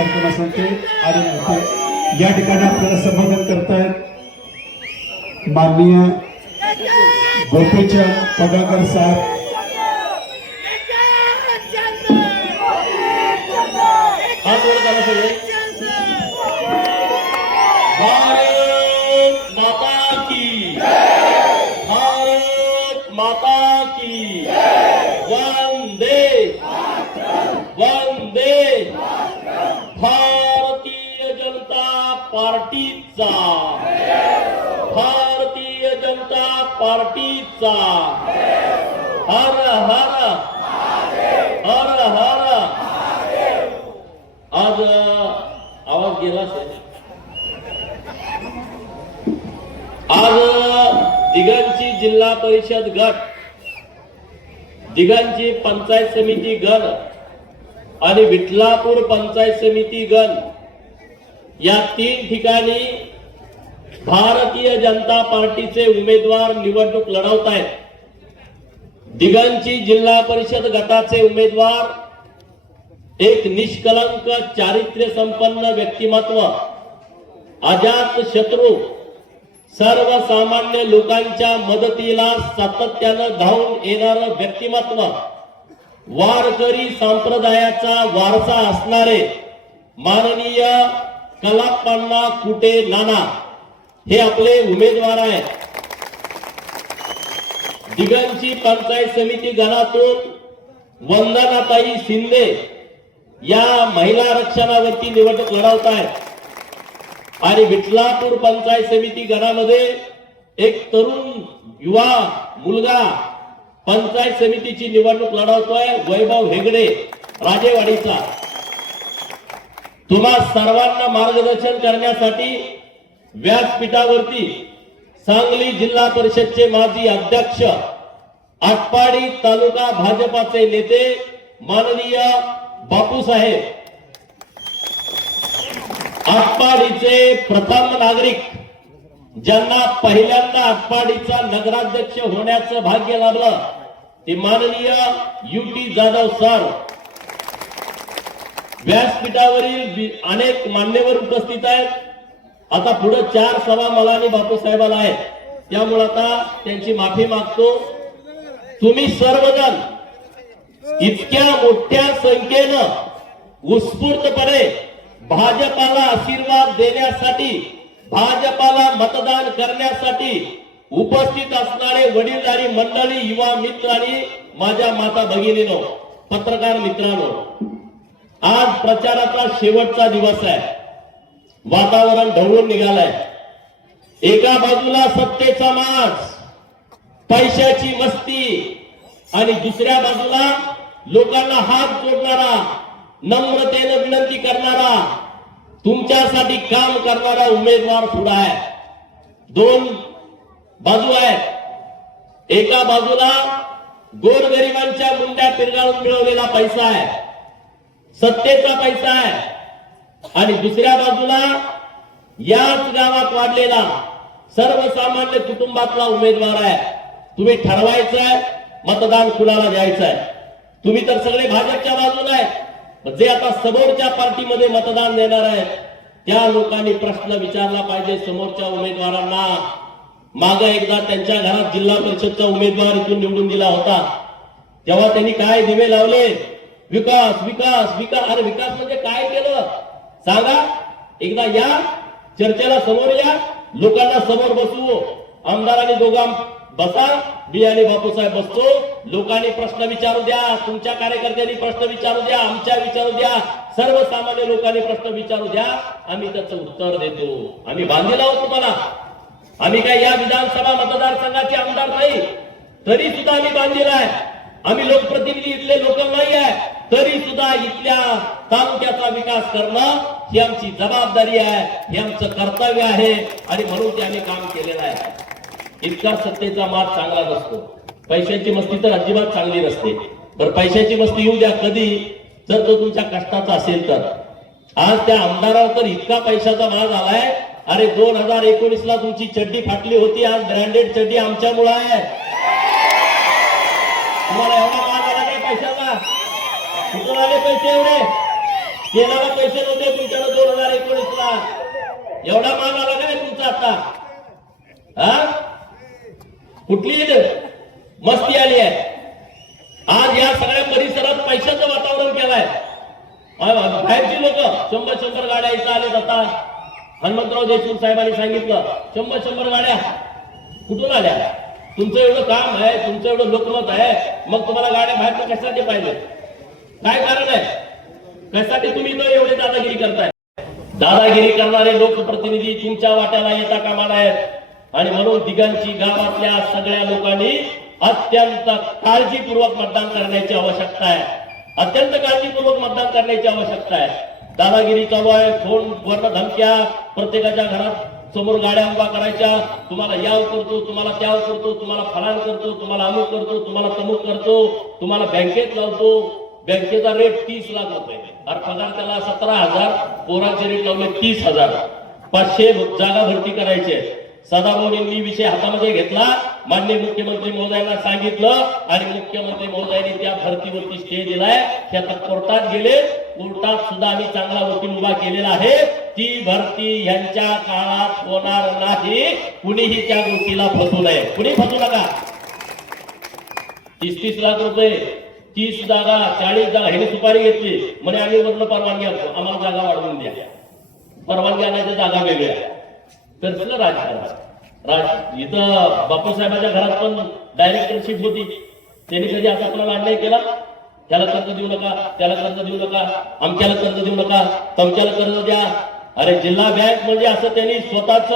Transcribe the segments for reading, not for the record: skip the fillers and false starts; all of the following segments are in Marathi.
कार्यक्रमासाठी आलेले होते। या ठिकाणी आपल्याला संबोधन करतायत माननीय गोपीचंद पडळकर साहेब। भारत माता की, भारत माता की, वंदे वंदे। भारतीय जनता पार्टीचा, भारतीय जनता पार्टीचा हर हर हर हर। आज आवाज गेला असेल। आज दिघांची जिल्हा परिषद गट, दिघांची पंचायत समिती गण आणि विठलापूर पंचायत समिती गण या 3 ठिकाणी भारतीय जनता पार्टीचे उमेदवार निवडणूक लढवत आहेत। दिघांची जिल्हा परिषद गटाचे उमेदवार एक निष्कलंक चारित्र्य संपन्न व्यक्तिमत्व, अजात शत्रू, सर्वसामान्य लोकांच्या मदतीला सातत्यानं धावून येणारं व्यक्तिमत्व, वारकरी संप्रदायाचा वारसा असणारे माननीय कलाप्पा कुटे नाना हे आपले उमेदवार आहेत। दिघांची पंचायत समिती गणातून वंदनाताई शिंदे या महिला आरक्षणावरती निवडणूक लढवत आहेत आणि विठलापूर पंचायत समिती गणामध्ये एक तरुण युवा मुलगा पंचायत समितीची निवडणूक लढवतोय, वैभव हेगडे राजेवाडीचा। तुम्हा सर्वांना मार्गदर्शन करण्यासाठी व्यासपीठावरती सांगली जिल्हा परिषदचे माजी अध्यक्ष, आटपाडी तालुका भाजपाचे नेते माननीय बापूसाहेब, आटपाडीचे प्रथम नागरिक ज्यांना पहिल्यांदा आटपाडीचा नगराध्यक्ष होण्याचं भाग्य लाभलं ते माननीय युटी जाधव सर। व्यासपीठावरील अनेक मान्यवर उपस्थित आहेत। आता पुढे 4 सभा मला आणि बापूसाहेबाला आहेत, त्यामुळे आता त्यांची माफी मागतो। तुम्ही सर्वजण इतक्या मोठ्या संख्येनं उत्स्फूर्तपणे भाजपाला आशीर्वाद देण्यासाठी, भाजपाला मतदान करण्यासाठी उपस्थित असणारे वडीलधारी मंडळी, युवा मित्र आणि माझ्या माता भगिनींनो, पत्रकार मित्रांनो, आज प्रचाराचा शेवटचा दिवस आहे। वातावरण ढवळून निघालंय। एका बाजूला सत्तेचा माज, पैशाची मस्ती आणि दुसऱ्या बाजूला लोकांना हात जोडणारा, नम्रतेने विनंती करणारा, तुमच्यासाठी काम करणारा उमेदवार पुढे आहे। 2 बाजू आहेत। एका बाजूला गोरगरिबांच्या मुंड्या पिरगाळून मिळवलेला पैसा आहे, सत्तेचा पैसा आहे, आणि दुसऱ्या बाजूला याच गावात वाढलेला सर्वसामान्य कुटुंबातला उमेदवार आहे। तुम्ही ठरवायचंय मतदान कुणाला द्यायचंय। तुम्ही तर सगळे भाजपच्या बाजूला आहे, जे आता समोरच्या पार्टीमध्ये मतदान देणार आहेत त्या लोकांनी प्रश्न विचारला पाहिजे समोरच्या उमेदवारांना। मागे एकदा त्यांच्या घरात जिल्हा परिषदचा उमेदवार इथून निवडून दिला होता, तेव्हा त्यांनी काय दिवे लावले? विकास विकास विकास। अरे विकास म्हणजे काय केलं सांगा? एकदा या चर्चेला समोर या, लोकांना समोर बसवू। आमदारांनी दोघा बसा, मी आणि बापूसाहेब बसतो, लोकांनी प्रश्न विचारू द्या, तुमच्या कार्यकर्त्यांनी प्रश्न विचारू द्या, आमच्या विचारू द्या, सर्वसामान्य लोकांनी प्रश्न विचारू द्या, आम्ही त्याचं उत्तर देतो। आम्ही बांधील आहोत तुम्हाला। आम्ही काय या विधानसभा मतदारसंघाचे आमदार नाही, तरी सुद्धा आम्ही बांधील आहे। आम्ही लोकप्रतिनिधी इथले लोक नाही आहे, तरी सुद्धा इथल्या तालुक्याचा विकास करणं ही आमची जबाबदारी आहे, हे आमचं कर्तव्य आहे, आणि म्हणून ते आम्ही काम केलेलं आहे। इतका सत्तेचा मार चांगला नसतो, पैशाची मस्ती तर अजिबात चांगली नसते। तर पैशाची मस्ती येऊ द्या कधी, जर तो तुमच्या कष्टाचा असेल तर। आज त्या आमदारावर तर इतका पैशाचा मार झालाय। अरे 2019 ला तुमची चड्डी फाटली होती, आज ब्रँडेड चड्डी आमच्यामुळे आहे। तुम्हाला एवढा मार झाला काय पैशाचा? कुठून आले पैसे एवढे? तेलाला पैसे नव्हते तुमच्याकडे 2019 ला. एवढा माल आला काय तुमचा आता? हा कुठली मस्ती आली आहे? आज या सगळ्या परिसरात पैशाचं वातावरण केलंय. बाहेरची लोक 100 गाड्या इथं आले जातात. हनुमंतराव देशमुख साहेबांनी सांगितलं 100 गाड्या कुठून आल्या? तुमचं एवढं काम आहे, तुमचं एवढं लोकमत आहे, मग तुम्हाला गाड्या बाहेर कशासाठी पाहिजे? काय कारण आहे? कशासाठी तुम्ही तो एवढे दादागिरी करताय? दादागिरी करणारे लोकप्रतिनिधी तुमच्या वाट्याला येता कामा नयेत आणि म्हणून दिघांची गावातल्या सगळ्या लोकांनी अत्यंत काळजीपूर्वक मतदान करण्याची आवश्यकता आहे. अत्यंत काळजीपूर्वक मतदान करण्याची आवश्यकता आहे. दादागिरी चालू आहे, फोन वर्ण धमक्या, प्रत्येकाच्या घरात समोर गाड्या उभा करायच्या, तुम्हाला याव करतो, तुम्हाला त्याव करतो, तुम्हाला फलान करतो, तुम्हाला अमुक करतो, तुम्हाला तमुक करतो, तुम्हाला बँकेत लावतो. बँकेचा रेट 30 लाख रुपये और पगार त्याला 17,000, पोरांचे रेट लावले 30,000. 500 जागा भरती करायचे. सदाभाऊंनी विषय हातामध्ये घेतला, माननीय मुख्यमंत्री महोदयांना सांगितलं आणि मुख्यमंत्री महोदयांनी त्या भरतीवरती स्टे दिलाय. ते आता कोर्टात गेले. कोर्टात सुद्धा आम्ही चांगला वकील उभा केलेला आहे. ती भरती यांच्या काळात होणार नाही. कुणीही त्या गोष्टीला फसू नये. कुणी फसू नका. 30 लाख रुपये, 30 जागा, 40 जागा, हे सुपारी घेतली म्हणे आम्ही वर्ण परवानगी आणतो, आम्हाला जागा वाढवून द्या. परवानगी आणायच्या जागा वेगळ्या. कसलं राजकारण? इथं बापूसाहेबांच्या घरात पण डायरेक्टरशिप होती. त्यांनी कधी असा आपल्याला अन्याय केला? त्याला कर्ज देऊ नका, त्याला कर्ज देऊ नका, आमच्याला कर्ज देऊ नका, तुमच्याला कर्ज द्या. अरे जिल्हा बँक म्हणजे असं त्यांनी स्वतःच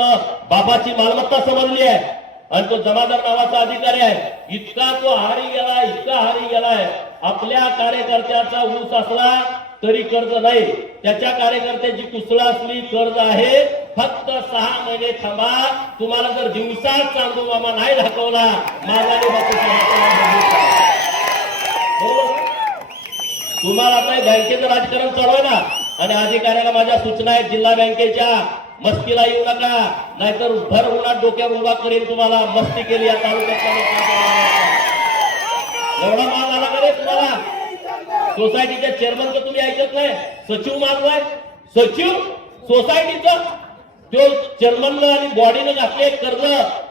बाबाची मालमत्ता समजली आहे आणि तो जमादार नावाचा अधिकारी आहे. इतका तो हारी गेला, इतका हारी गेलाय. आपल्या कार्यकर्त्याचा ऊस असला तरी कर्ज नाही, त्याच्या कार्यकर्त्याची कुसळ असली कर्ज आहे. फक्त 6 महिने थांबा. तुम्हाला जर दिवसात चांदू मामा नाही दाखवला माझ्याने तुम्हाला आता बँकेचं राजकारण चालू ना. आणि अधिकाऱ्याला माझ्या सूचना आहेत, जिल्हा बँकेच्या मस्तीला येऊ नका, नाहीतर भर उन्हात डोक्यावर उभा करेल तुम्हाला. मस्ती केली या तालुक्यात. एवढा माल आला का रे तुम्हाला? सोसायटीच्या चेअरमनचं तुम्ही ऐकत नाही. सचिव मागवाय, सचिव सोसायटीचं तो चेअरमननं आणि बॉडीनं घातले कर्ज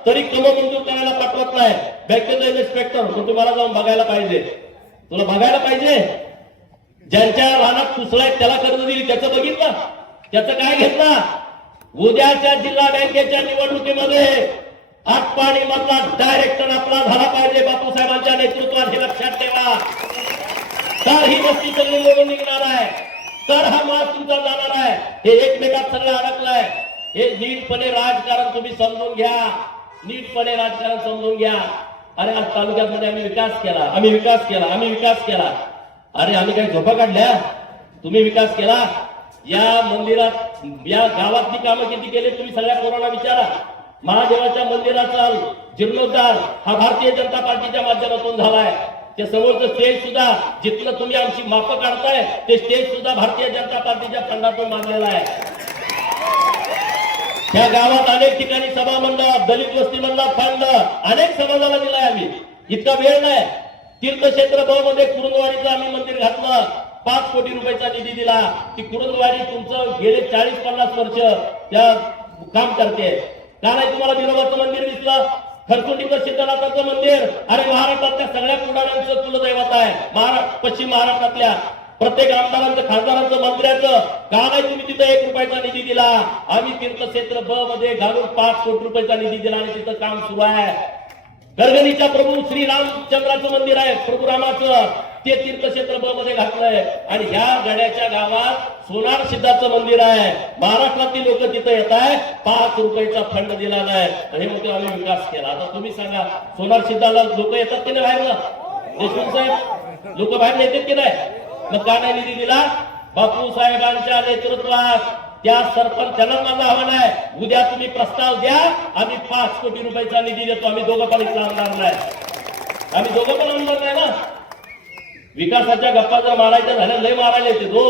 तरी कम मंजूर करायला पाठवत नाही. बँकेचा इन्स्पेक्टर तुम्हाला जाऊन बघायला पाहिजे. तुला बघायला पाहिजे. ज्यांच्या रानात कुसळाय त्याला कर्ज दिली, त्याचं बघितलं, त्याचं काय घेतलं? उद्याच्या जिल्हा बँकेच्या निवडणुकीमध्ये आटपाडी मधला डायरेक्टर आपला झाला पाहिजे बापूसाहेबांच्या नेतृत्वात. हे लक्षात ठेवा. तर ही मस्ती सगळी निवडून निघणार आहे, तर हा मास तुमचा जाणार आहे. हे एकमेकात सगळं अडकलंय. हे नीटपणे राजकारण तुम्ही समजून घ्या. नीटपणे राजकारण समजून घ्या. अरे आज तालुक्यामध्ये आम्ही विकास केला, आम्ही विकास केला, आम्ही विकास केला. अरे आम्ही काही झोपा काढल्या? तुम्ही विकास केला. या मंदिरात, या गावातली कामं किती केली तुम्ही सगळ्या पोरांना विचारा. महादेवाच्या मंदिराचा जीर्णोद्धार हा भारतीय जनता पार्टीच्या माध्यमातून झालाय. त्या समोरचं स्टेज सुद्धा जिथलं तुम्ही आमची मापं काढताय ते स्टेज सुद्धा भारतीय जनता पार्टीच्या फंडातून बांधलेला आहे. त्या गावात अनेक ठिकाणी सभा मंडळ, दलित वस्ती मंडळ फंड अनेक समाजाला दिलाय आम्ही. इतका वेळ नाही. तीर्थक्षेत्र ब मध्ये कुरुंदवाडीचं आम्ही मंदिर घातलं, 5 कोटी रुपयाचा निधी दिला. ती कुरुंदवाडी तुमचं गेले 40-50 वर्ष त्या काम करते. का नाही तुम्हाला विरोबाचं मंदिर दिसलं? खरसुंडीचं शीतलनाथाचं मंदिर, अरे महाराष्ट्रातल्या सगळ्या कुडाळ्यांचं कुलदैवत आहे. पश्चिम महाराष्ट्रातल्या प्रत्येक आमदारांचं, खासदारांचं, मंत्र्याचं. का नाही तुम्ही तिथं 1 रुपयाचा निधी दिला? आम्ही तीर्थक्षेत्र ब मध्ये घालून 5 कोटी रुपयाचा निधी दिला आणि तिथं काम सुरू आहे. गर्गणीच्या प्रभू श्री रामचंद्राचं मंदिर आहे, प्रभू रामाचं, ते तीर्थक्षेत्र ब मध्ये घातलंय. आणि ह्या गड्याच्या गावात सोनार सिद्धाचं मंदिर आहे. महाराष्ट्रातील लोक तिथं येत आहे. 5 रुपयाचा फंड दिला नाही आणि मग आम्ही विकास केला. आता तुम्ही सांगा, सोनार सिद्धाला लोक येतात की नाही बाहेर? देशमुख साहेब, लोक बाहेर येतात की नाही? मग का नाही निधी दिला? बापू साहेबांच्या नेतृत्वात त्या सरपंचाला माझं आव्हान आहे, उद्या तुम्ही प्रस्ताव द्या, आम्ही 5 कोटी रुपयाचा निधी देतो. आम्ही दोघं पण इथला आमदार नाही, आम्ही दोघं पण आमदार नाही ना. विकासाच्या गप्पा जर मारायच्या झाल्या लय मारायला येते तो.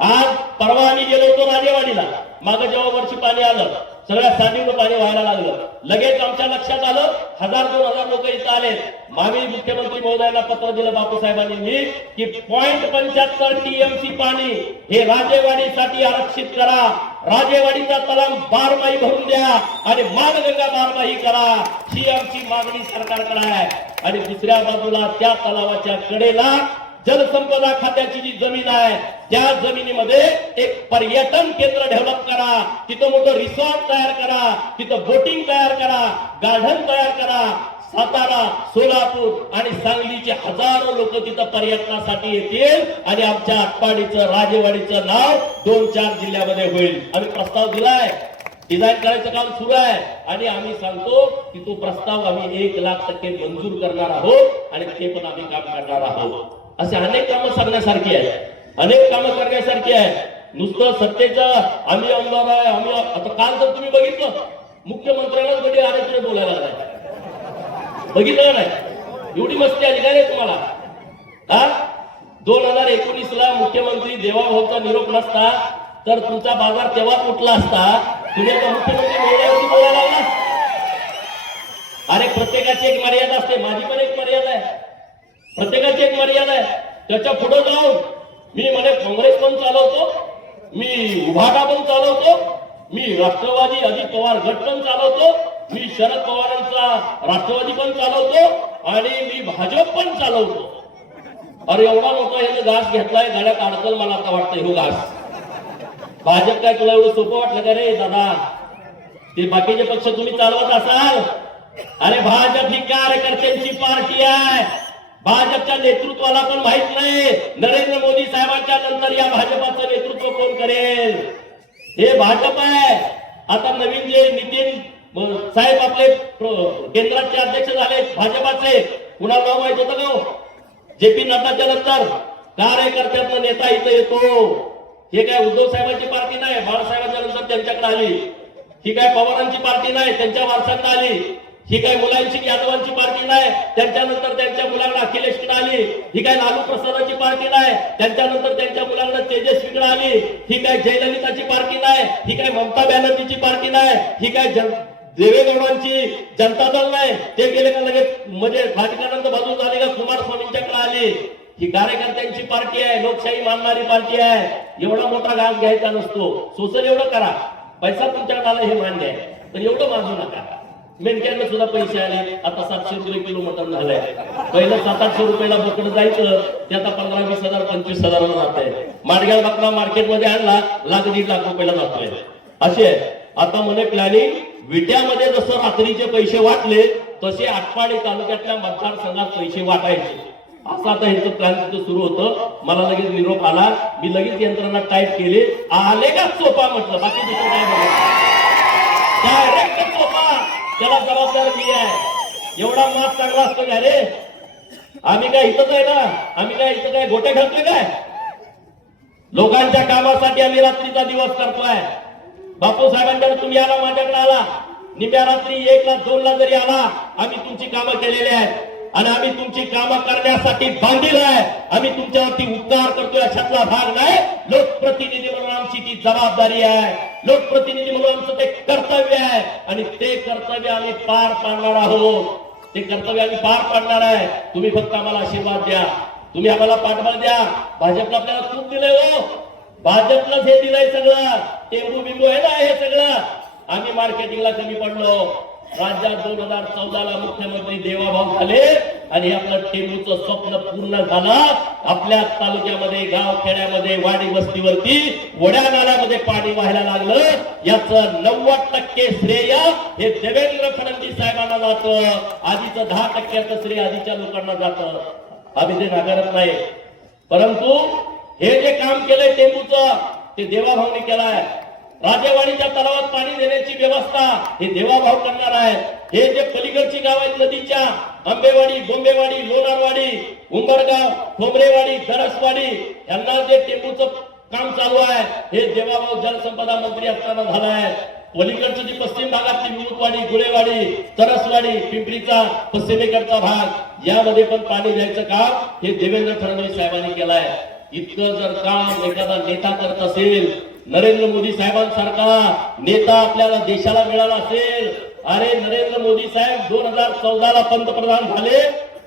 आज परवा आम्ही गेलो होतो राजेवाडीला, मागं जेव्हा वर्षी पाणी आलं सगळ्या सांडीवर पाणी व्हायला लागलं. लगेच आमच्या लक्षात आलं, 1000-2000 लोक इथं आले. आम्ही मुख्यमंत्री महोदयांना पत्र दिलं बापूसाहेबांनी मी की 0.75 टीएमसी पाणी हे राजेवाडीसाठी आरक्षित करा. राजेवाडीचा तलाव बारमाही भरून द्या आणि मानगंगा बारमाही करा, ही आमची मागणी सरकारकडे आहे. आणि दुसऱ्या बाजूला त्या तलावाच्या कडेला जलसंपदा खात्याची जी जमीन आहे त्या जमिनीमध्ये एक पर्यटन केंद्र डेव्हलप करा, तिथं मोठं रिसॉर्ट तयार करा, तिथं बोटिंग तयार करा, गार्डन तयार करा. सातारा, सोलापूर आणि सांगलीचे हजारो लोक तिथं पर्यटनासाठी येतील आणि आमच्या आटपाडीचं राजेवाडीचं नाव 2-4 जिल्ह्यामध्ये होईल. आम्ही प्रस्ताव दिलाय, डिझाईन करायचं काम सुरू आहे आणि आम्ही सांगतो की तो प्रस्ताव आम्ही 1,00,000% मंजूर करणार आहोत आणि ते पण आम्ही काम करणार आहोत. असे अनेक कामं सांगण्यासारखी आहेत, अनेक कामं करण्यासारखी आहे. नुसतं सत्तेचा आम्ही आमदार आहे आम्ही, आता काल जर तुम्ही बघितलं मुख्यमंत्र्यांनाच घडी आरेकडे बोलायला लागलाय, बघितलं नाही? एवढी मस्ती आली काय तुम्हाला? 2019ला मुख्यमंत्री देवाभाऊचा निरोप नसता तर तुमचा बाजार तेव्हाच उठला असता. तुम्ही आता मुख्यमंत्री महोदयावरती बोलायला लागला. अरे प्रत्येकाची एक मर्यादा असते, माझी पण एक मर्यादा आहे, प्रत्येकाची एक मर्यादा आहे. त्याच्या पुढे जाऊन मी म्हणे काँग्रेस पण चालवतो, मी उभाटा पण चालवतो, मी राष्ट्रवादी अजित पवार गट पण चालवतो, मी शरद पवारांचा राष्ट्रवादी पण चालवतो आणि मी भाजप पण चालवतो. अरे एवढा मोठा ह्यानं घास घेतलाय, गाड्यात अडकल. मला आता वाटतं हे घास भाजप काय तुला एवढं सोपं वाटलं का रे दादा? ते बाकीचे पक्ष तुम्ही चालवत असाल. अरे भाजप ही कार्यकर्त्यांची पार्टी आहे. भाजपच्या नेतृत्वाला पण माहित नाही नरेंद्र मोदी साहेबांच्या नंतर या भाजपाचं नेतृत्व कोण करेल. हे भाजप आहे. आता नवीन जे नितीन साहेब आपले केंद्राचे अध्यक्ष झाले भाजपाचे, कुणाला नाव माहित होतं का? JP नड्डाच्या नंतर कार्यकर्त्याचा नेता इथं येतो. हे काय उद्धव साहेबांची पार्टी नाही, बाळासाहेबांच्या नंतर त्यांच्याकडे आली. ही काय पवारांची पार्टी नाही, त्यांच्या वारसात आली. ही काय मुलांची यादवांची पार्टी नाही, त्यांच्यानंतर त्यांच्या मुलांना अखिलेशकडे आली. ही काय लालू प्रसादाची पार्टी नाही, त्यांच्यानंतर त्यांच्या मुलांना तेजस्वीकडे आली. ही काय जयललिताची पार्टी नाही, ही काय ममता बॅनर्जीची पार्टी नाही, ही काय देवेगौडांची जनता दल नाही, ते गेले का लगेच म्हणजे भाजपानंतर बाजू झाले का कुमारस्वामींच्याकडे आली. ही कार्यकर्त्यांची पार्टी आहे, लोकशाही मानणारी पार्टी आहे. एवढा मोठा घास घ्यायचा नसतो. सोसल एवढं करा, पैसा तुमच्याकडे आला हे मान्य आहे, पण एवढं मानू नका. मेंढक्यांना सुद्धा पैसे आले, आता 700 रुपये किलो मटण झालंय. पहिलं 700-800 रुपयाला बोकड जायचं, ते आता 15-20 हजार 25,000 जात आहे. माडगाव बकरा मार्केटमध्ये आणला, 1,00,000-1.5 लाख रुपयाला जातोय. असे आता म्हणे प्लॅनिंग विट्यामध्ये जसं रात्रीचे पैसे वाटले तसे आटपाडी तालुक्यातल्या मतदारसंघात पैसे वाटायचे. असं आता ह्याचं प्लॅन तिथं सुरू होतं. मला लगेच निरोप आला, मी लगेच यंत्रणा टाईप केली, आले का सोपा म्हटलं, बाकी दुसरं काय म्हटलं, डायरेक्ट सोपा. त्याला जबाबदार मी आहे. एवढा मास चांगला असतो का रे? आम्ही काय इथंच आहे ना, आम्ही काय इथं काय गोटे घालतोय काय? लोकांच्या कामासाठी आम्ही रात्रीचा दिवस करतोय. बापू साहेबांकडे तुम्ही आला, माझ्याकडे आला, निम्या रात्री 1-2 जरी आला, आम्ही तुमची कामं केलेली आहेत आणि आम्ही तुमची कामं करण्यासाठी बांधील आहे. आम्ही तुमच्यावरती उपकार करतोय अशातला भाग नाही. लोकप्रतिनिधी म्हणून आमची ती जबाबदारी आहे, लोकप्रतिनिधी म्हणून आमचं ते कर्तव्य आहे आणि ते कर्तव्य आम्ही पार पाडणार आहोत. ते कर्तव्य आम्ही पार पाडणार आहे. तुम्ही फक्त आम्हाला आशीर्वाद द्या, तुम्ही आम्हाला पाठबळ द्या. भाजपला आपल्याला खूप दिलंय हो, भाजपलाच हे दिलंय सगळं, टेंबू बिंबू आहे ना हे सगळं. आम्ही मार्केटिंगला कमी पडलो. राज्यात 2014ला मुख्यमंत्री देवाभाऊ झाले आणि आपलं टेंबूचं स्वप्न पूर्ण झालं. आपल्या तालुक्यामध्ये, गाव खेड्यामध्ये, वाडी वस्तीवरती, वड्या नाल्यामध्ये पाणी व्हायला लागलं. याचं 90% श्रेय हे देवेंद्र फडणवीस साहेबांना जातं. आधीचं 10% श्रेय आधीच्या लोकांना जातं. आम्ही ते नाकारत नाही, परंतु हे जे काम केलंय टेंबूचं ते देवाभाऊनी केलंय. राजेवाडीच्या तलावात पाणी देण्याची व्यवस्था हे देवाभाऊ करणार आहे. हे जे पलीकडची गाव आहेत नदीच्या, आंबेवाडी, बोंबेवाडी, लोणारवाडी, उंबरगाव, ठोंबरेवाडी, दरसवाडी, यांना जे टेंबूचं काम चालू आहे हे देवाभाऊ जलसंपदा मंत्री असताना झालं आहे. पलीकडची जी पश्चिम भागातली विमुतवाडी, गुळेवाडी, तरसवाडी, पिंपरीचा पश्चिमेकडचा भाग, यामध्ये पण पाणी द्यायचं काम हे देवेंद्र फडणवीस साहेबांनी केलं आहे. इतकं जर काम एखादा नेता करत असेल नरेंद्र मोदी साहेबांसारखा नेता आपल्याला देशाला मिळाला असेल. अरे नरेंद्र मोदी साहेब 2014 ला पंतप्रधान झाले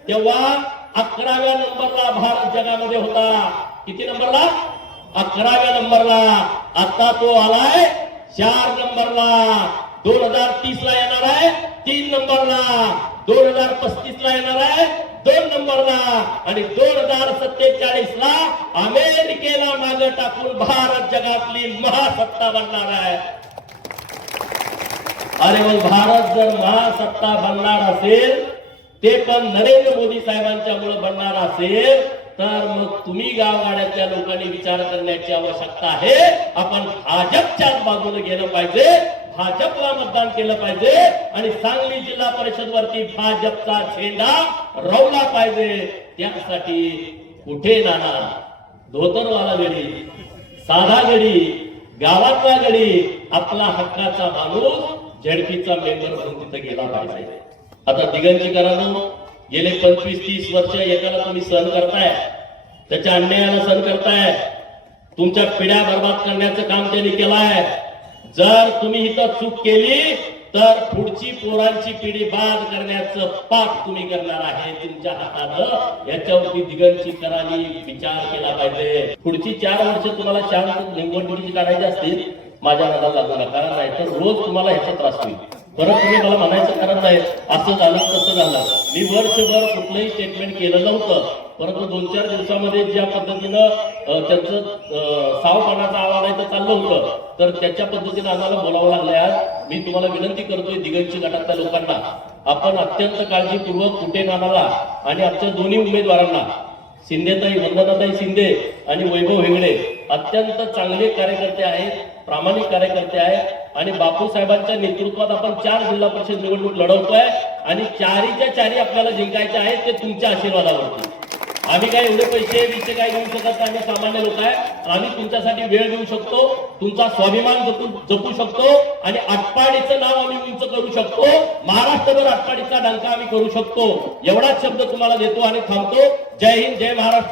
तेव्हा 11व्या नंबरला भारत जगामध्ये होता. किती नंबरला? 11व्या नंबरला. आता तो आलाय 4 नंबरला. 2030 ला येणार आहे 3 नंबरला. 2035 ला येणार आहे 2 नंबरला. आणि 2047 ला अमेरिकेला मागे टाकून भारत जगातली महासत्ता बनणार आहे. अरे मग भारत जर महासत्ता बनणार असेल ते पण नरेंद्र मोदी साहेबांच्यामुळे बनणार असेल तर मग तुम्ही गावगाड्यातल्या लोकांनी विचार करण्याची आवश्यकता आहे. आपण भाजपच्याच बाजूने गेलं पाहिजे, भाजपला मतदान केलं पाहिजे आणि सांगली जिल्हा परिषद वरती भाजपचा झेंडा रोवला पाहिजे. त्यासाठी कुठे नाना धोतरवाला गडी, साधा गडी, गावातला गडी, आपला हक्काचा माणूस झेडपीचा मेंबर म्हणून तिथे गेला पाहिजे. आता दिगंजीकरांनो गेले 25-30 वर्ष एकाला तुम्ही सहन करताय, त्याच्या अन्यायाला सहन करताय, तुमच्या पिढ्या बर्बाद करण्याचं काम त्यांनी केलंय. जर तुम्ही इथं चूक केली तर पुढची पोरांची पिढी बाद करण्याचं पाप तुम्ही करणार आहे तुमच्या हातानं. याच्यावरती दिगंजीकरांनी विचार केला पाहिजे. पुढची 4 वर्ष तुम्हाला शांत निवडणुकीची काढायची असतील माझ्या नादाला लागू नका, नाही तर रोज तुम्हाला ह्याचा त्रास होईल. परत तुम्ही मला म्हणायचं कारण नाही असं झालं तसं झालं. मी वर्षभर कुठलंही स्टेटमेंट केलं नव्हतं, परंतु 2-4 दिवसामध्ये ज्या पद्धतीनं त्यांचं सावपणाचा आवाज चाललं होतं तर त्याच्या पद्धतीने आम्हाला बोलावं लागलं. आज मी तुम्हाला विनंती करतोय दिगंजी गटातल्या लोकांना, आपण अत्यंत काळजीपूर्वक कुठे नानाला आणि आमच्या दोन्ही उमेदवारांना शिंदेताई, वंदनाताई शिंदे आणि वैभव हेगडे अत्यंत चांगले कार्यकर्ते आहेत, प्रामाणिक कार्यकर्ते आहेत आणि बापू साहेबांच्या नेतृत्वात आपण 4 जिल्हा परिषद निवडणूक लढवतोय आणि 4च्या 4 आपल्याला जिंकायचे आहेत ते तुमच्या आशीर्वादावरती. आम्ही काय एवढे पैसे काय घेऊ शकत नाही, आम्ही सामान्य लोक आहे. आम्ही तुमच्यासाठी वेळ देऊ शकतो, तुमचा स्वाभिमान जपू शकतो आणि आटपाडीचं नाव आम्ही उंच करू शकतो. महाराष्ट्रभर आटपाडीचा डंका आम्ही करू शकतो. एवढाच शब्द तुम्हाला देतो आणि थांबतो. जय हिंद, जय महाराष्ट्र.